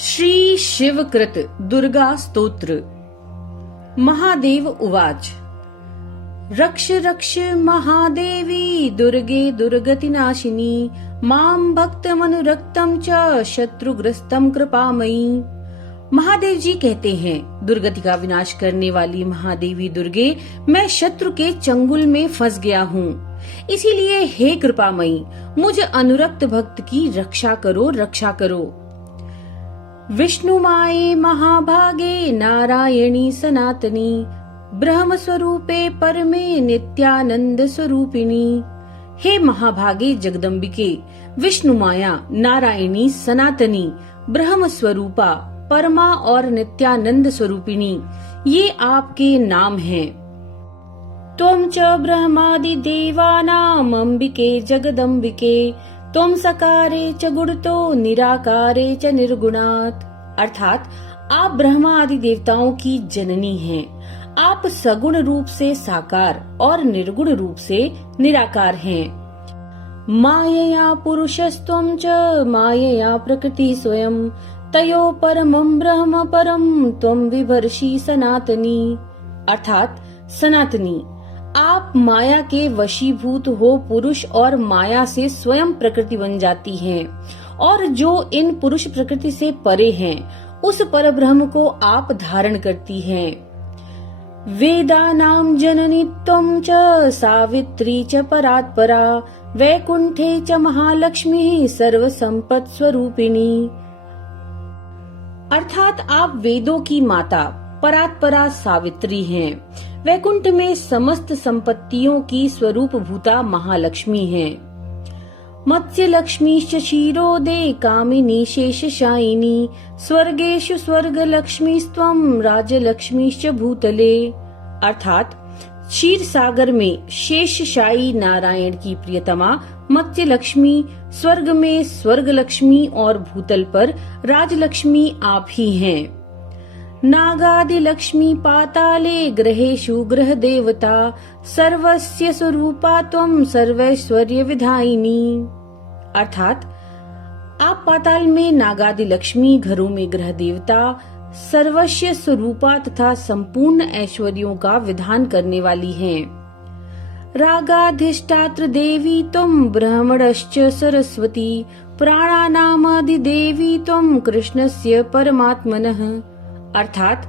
श्री शिवकृत दुर्गा स्तोत्र। महादेव उवाच। रक्ष रक्ष महादेवी दुर्गे दुर्गतिनाशिनी मां भक्तमनुरक्तं च शत्रुग्रस्तं कृपामयी। महादेव जी कहते हैं, दुर्गति का विनाश करने वाली महादेवी दुर्गे, मैं शत्रु के चंगुल में फंस गया हूँ, इसीलिए हे कृपामयी मुझ अनुरक्त भक्त की रक्षा करो, रक्षा करो। विष्णु माये महाभागे नारायणी सनातनी ब्रह्म स्वरूपे परमे नित्यानंद स्वरूपिणी। हे महाभागे जगदम्बिके, विष्णु माया, नारायणी, सनातनी, ब्रह्म स्वरूपा, परमा और नित्यानंद स्वरूपिणी, ये आपके नाम हैं। त्वं च ब्रह्मादि देवानां अंबिके जगदम्बिके त्वं सकारे च गुणतो निराकारे च निर्गुणात्। अर्थात आप ब्रह्मा आदि देवताओं की जननी हैं। आप सगुण रूप से साकार और निर्गुण रूप से निराकार हैं। मायया पुरुषस्त्वं च मायया प्रकृति स्वयं तयो परमं ब्रह्म परम त्वं विभर्षि सनातनी। अर्थात सनातनी, आप माया के वशीभूत हो पुरुष और माया से स्वयं प्रकृति बन जाती हैं, और जो इन पुरुष प्रकृति से परे हैं उस परब्रह्म को आप धारण करती हैं। वेदानां जननी त्वं च सावित्री च परात्परा वैकुंठे च महालक्ष्मी सर्व संपत् स्वरूपिणी। अर्थात आप वेदों की माता परात्परा सावित्री हैं, वैकुंठ में समस्त संपत्तियों की स्वरूप भूता महालक्ष्मी हैं। मत्स्य लक्ष्मीश्च क्षीरोदे कामिनी शेषशायिनी स्वर्गेषु स्वर्ग लक्ष्मीस्त्वं राजलक्ष्मीश्च भूतले। अर्थात क्षीर सागर में शेषशायी नारायण की प्रियतमा मत्स्य लक्ष्मी, स्वर्ग में स्वर्ग लक्ष्मी और भूतल पर राजलक्ष्मी आप ही हैं। नागादि लक्ष्मी पाताले ग्रहेषु ग्रह देवता सर्वस्य स्वरूपा त्वं सर्वैश्वर्य विधायिनी। अर्थात आप पाताल में नागादि लक्ष्मी, घरों में ग्रह देवता, सर्वस्व स्वरूपा तथा संपूर्ण ऐश्वर्यों का विधान करने वाली हैं। रागाधिष्ठात्र देवी त्वं ब्रह्मणश्च सरस्वती प्राणानामादि देवी त्वं कृष्णस्य परमात्मनः। अर्थात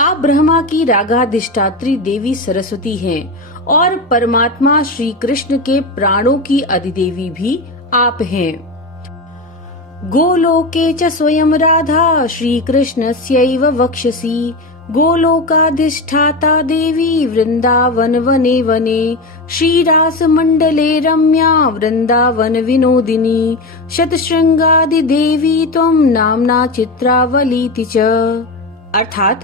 आप ब्रह्मा की रागाधिष्ठात्री देवी सरस्वती हैं और परमात्मा श्री कृष्ण के प्राणों की अधिदेवी भी आप हैं। गोलोके च स्वयं राधा श्री कृष्णस्यैव वक्षसि गोलोकाधिष्ठाता देवी वृंदावन वने वने श्रीरास मंडले रम्या वृंदावन विनोदिनी शतशृंगादि देवी त्वं नाम्ना चित्रावलीति च। अर्थात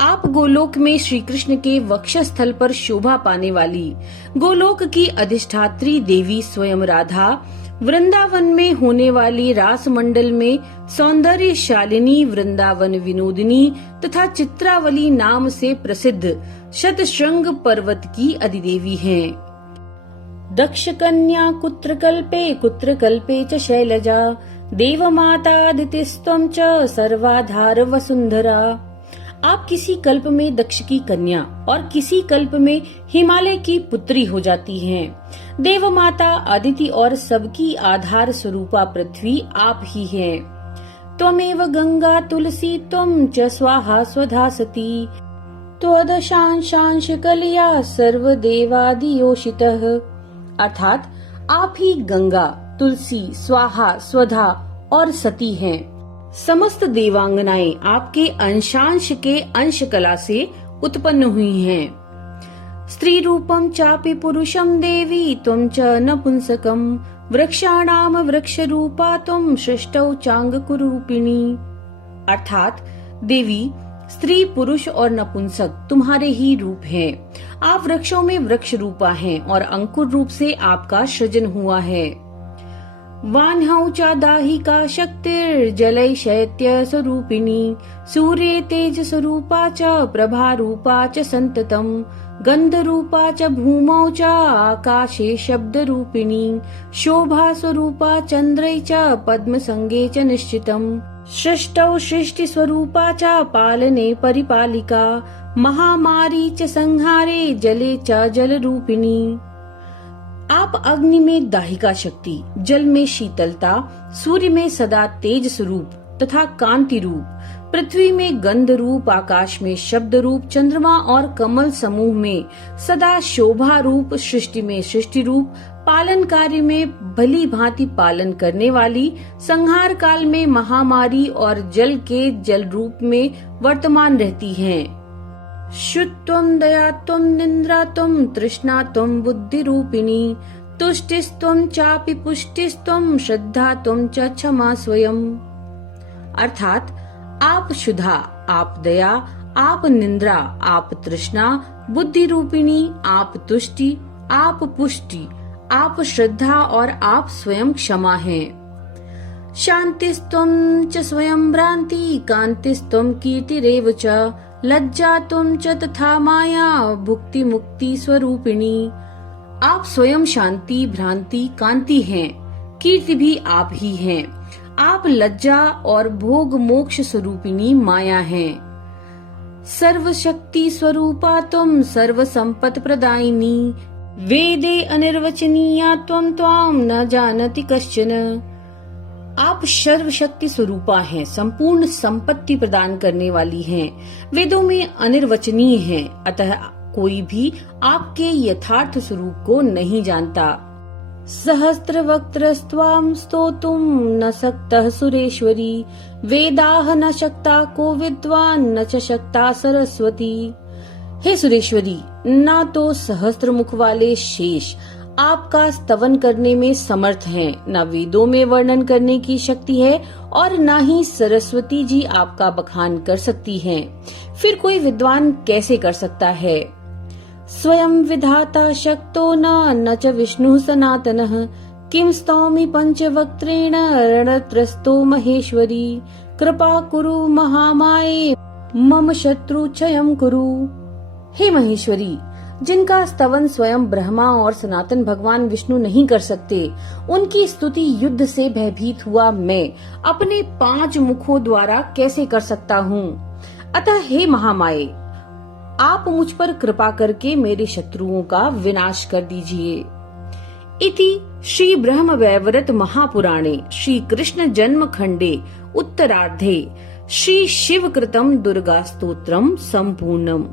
आप गोलोक में श्री कृष्ण के वक्षस्थल पर शोभा पाने वाली गोलोक की अधिष्ठात्री देवी स्वयं राधा, वृंदावन में होने वाली रास मंडल में सौंदर्यशालिनी वृंदावन विनोदिनी तथा चित्रावली नाम से प्रसिद्ध शतशृंग पर्वत की अधिदेवी हैं। दक्ष कन्या कुत्र कल्पे च शैलजा देवमातादितिस्त्वं च सर्वाधार वसुंधरा। आप किसी कल्प में दक्ष की कन्या और किसी कल्प में हिमालय की पुत्री हो जाती हैं। देवमाता अदिति और सबकी आधार स्वरूपा पृथ्वी आप ही हैं। त्वमेव गंगा तुलसी त्वं च स्वाहा स्वधा सती त्वदशांशांश कलया सर्वदेवादियोषितः। अर्थात आप ही गंगा, तुलसी, स्वाहा, स्वधा और सती हैं। समस्त देवांगनाएं आपके अंशांश के अंश कला से उत्पन्न हुई हैं। स्त्री रूपम चापि पुरुषम देवी त्वं च नपुंसकम वृक्षाणाम वृक्ष रूपा त्वं सृष्टौ चांग कुरूपिणी। अर्थात देवी, स्त्री, पुरुष और नपुंसक तुम्हारे ही रूप हैं। आप वृक्षों में वृक्ष रूपा हैं और अंकुर रूप से आपका सृजन हुआ है। वान्हौ च दाहिका शक्तिर्जलै शैत्य स्वरूपिणी सूर्ये तेज स्वरूपा च प्रभा रूपा च संततम गंधरूपा च भूमौ च आकाशे शब्दरूपिणी शोभा स्वरूपा चंद्रै च पद्मसंगे च निश्चितम् सृष्टौ सृष्टिस्वरूपा च पालने परिपालिका महामारी च संहारे जले च जलरूपिणी। आप अग्नि में दाहिका शक्ति, जल में शीतलता, सूर्य में सदा तेज स्वरूप तथा कांति रूप, पृथ्वी में गंध रूप, आकाश में शब्द रूप, चंद्रमा और कमल समूह में सदा शोभा रूप, सृष्टि में सृष्टि रूप, पालन कार्य में भली भांति पालन करने वाली, संहार काल में महामारी और जल के जल रूप में वर्तमान रहती हैं। शुत्वं दयात्वं निन्द्रात्वं तृष्णात्वं बुद्धि रूपिणी तुष्टिस्त्वं चापि पुष्टिस्त्वं श्रद्धात्वं च क्षमा स्वयं। अर्थात आप शुद्धा, आप दया, आप निंद्रा, आप तृष्णा, बुद्धि रूपिणी, आप तुष्टि, आप पुष्टि, आप श्रद्धा और आप स्वयं क्षमा हैं। शांतिस्त्वं च स्वयं भ्रांति कांतिस्त्वं कीर्तिरेव च लज्जात्वं च तथा माया भुक्ति मुक्ति स्वरूपिणी। आप स्वयं शांति, भ्रांति, कांति हैं, कीर्ति भी आप ही हैं। आप लज्जा और भोग मोक्ष स्वरूपिणी माया हैं। सर्वशक्ति स्वरूपा त्वं सर्व संपत् प्रदायिनी वेदे अनिर्वचनीया त्वं त्वां न जानति कश्चन। आप सर्वशक्ति स्वरूपा हैं, संपूर्ण संपत्ति प्रदान करने वाली हैं, वेदों में अनिर्वचनीय हैं, अतः कोई भी आपके यथार्थ स्वरूप को नहीं जानता। सहस्रवक्त्रस्त्वां स्तोतुं न शक्तः सुरेश्वरी वेदाः न शक्ता को विद्वान् न च शक्ता सरस्वती। हे सुरेश्वरी, ना तो सहस्त्र मुख वाले शेष आपका स्तवन करने में समर्थ हैं, न वेदों में वर्णन करने की शक्ति है और न ही सरस्वती जी आपका बखान कर सकती हैं। फिर कोई विद्वान कैसे कर सकता है। स्वयं विधाता शक्तो न च विष्णु सनातनः किम स्तौमि पंचवक्त्रेण रणत्रस्तो महेश्वरी कृपा कुरु महामाये मम शत्रु क्षयं कुरु। हे महेश्वरी, जिनका स्तवन स्वयं ब्रह्मा और सनातन भगवान विष्णु नहीं कर सकते, उनकी स्तुति युद्ध से भयभीत हुआ मैं अपने 5 मुखों द्वारा कैसे कर सकता हूँ। अतः हे महामाये, आप मुझ पर कृपा करके मेरे शत्रुओं का विनाश कर दीजिए। इति श्री ब्रह्म वैवर्त महापुराणे श्री कृष्ण जन्म खंडे उत्तरार्धे श्री शिव कृतम दुर्गा स्तोत्रम संपूर्णम।